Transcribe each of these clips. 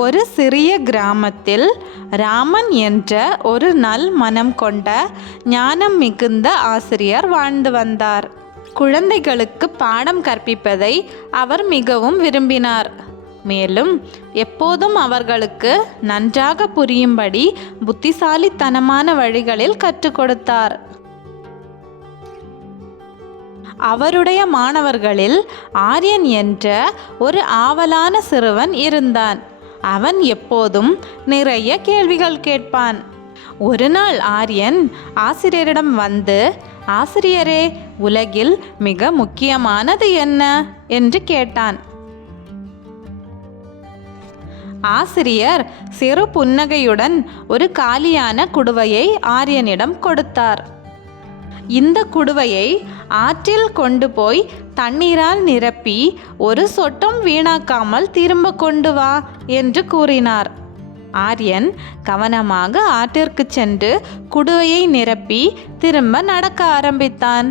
ஒரு சிறிய கிராமத்தில் ராமன் என்ற ஒரு நல் மனம் கொண்ட ஞானம் மிகுந்த ஆசிரியர் வாழ்ந்து வந்தார். குழந்தைகளுக்கு பாடம் கற்பிப்பதை அவர் மிகவும் விரும்பினார். மேலும் எப்போதும் அவர்களுக்கு நன்றாக புரியும்படி புத்திசாலித்தனமான வழிகளில் கற்றுக் கொடுத்தார். அவருடைய மாணவர்களில் ஆரியன் என்ற ஒரு ஆவலான சிறுவன் இருந்தான். அவன் எப்போதும் நிறைய கேள்விகள் கேட்பான். ஒரு நாள் ஆரியன் ஆசிரியரிடம் வந்து, ஆசிரியரே, உலகில் மிக முக்கியமானது என்ன என்று கேட்டான். ஆசிரியர் சிறு புன்னகையுடன் ஒரு காலியான குடுவையை ஆரியனிடம் கொடுத்தார். இந்த குடுவையை ஆற்றில் கொண்டு போய் தண்ணீரால் நிரப்பி ஒரு சொட்டும் வீணாக்காமல் திரும்ப கொண்டு வா என்று கூறினார். ஆரியன் கவனமாக ஆற்றிற்கு சென்று குடுவையை நிரப்பி திரும்ப நடக்க ஆரம்பித்தான்.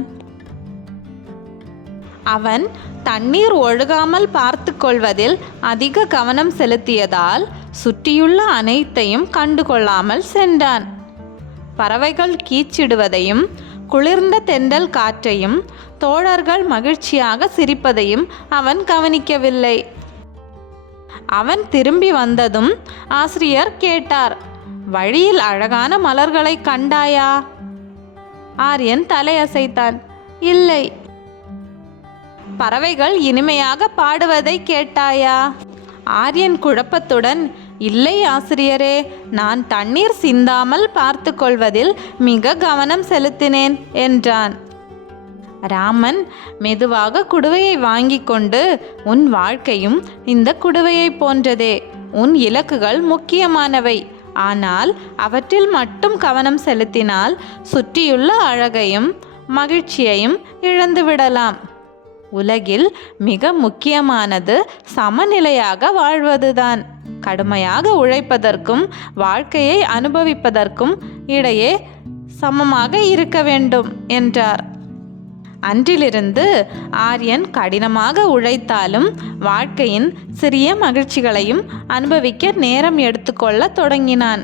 அவன் தண்ணீர் ஒழுகாமல் பார்த்து கொள்வதில் அதிக கவனம் செலுத்தியதால் சுற்றியுள்ள அனைத்தையும் கண்டுகொள்ளாமல் சென்றான். பறவைகள் கீச்சிடுவதையும் குளிர்ந்த தென்றல் காற்றையும் தோழர்கள் மகிழ்ச்சியாக சிரிப்பதையும் அவன் கவனிக்கவில்லை. அவன் திரும்பி வந்ததும் ஆசிரியர் கேட்டார், வழியில் அழகான மலர்களை கண்டாயா? ஆரியன் தலையசைத்தான். இல்லை. பறவைகள் இனிமையாக பாடுவதை கேட்டாயா? ஆரியன் குழப்பத்துடன், இல்லை ஆசிரியரே, நான் தண்ணீர் சிந்தாமல் பார்த்து கொள்வதில் மிக கவனம் செலுத்தினேன் என்றான். ராமன் மெதுவாக குடுவையை வாங்கி கொண்டு, உன் வாழ்க்கையும் இந்த குடுவையை போன்றதே. உன் இலக்குகள் முக்கியமானவை. ஆனால் அவற்றில் மட்டும் கவனம் செலுத்தினால் சுற்றியுள்ள அழகையும் மகிழ்ச்சியையும் இழந்துவிடலாம். உலகில் மிக முக்கியமானது சமநிலையாக வாழ்வதுதான். கடுமையாக உழைப்பதற்கும் வாழ்க்கையை அனுபவிப்பதற்கும் இடையே சமமாக இருக்க வேண்டும் என்றார். அன்றிலிருந்து ஆரியன் கடினமாக உழைத்தாலும் வாழ்க்கையின் சிறிய மகிழ்ச்சிகளையும் அனுபவிக்க நேரம் எடுத்துக்கொள்ள தொடங்கினான்.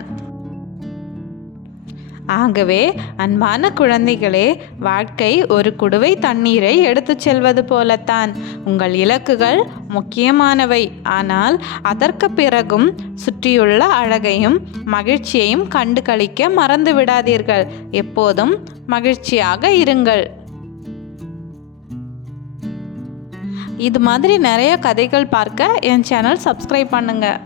ஆகவே அன்பான குழந்தைகளே, வாழ்க்கை ஒரு குடுவை தண்ணீரை எடுத்துச் செல்வது போலத்தான். உங்கள் இலக்குகள் முக்கியமானவை. ஆனால் அதற்கு பிறகும் சுற்றியுள்ள அழகையும் மகிழ்ச்சியையும் கண்டு களிக்க மறந்து விடாதீர்கள். எப்போதும் மகிழ்ச்சியாக இருங்கள். இது மாதிரி நிறைய கதைகள் பார்க்க என் சேனல் சப்ஸ்கிரைப் பண்ணுங்கள்.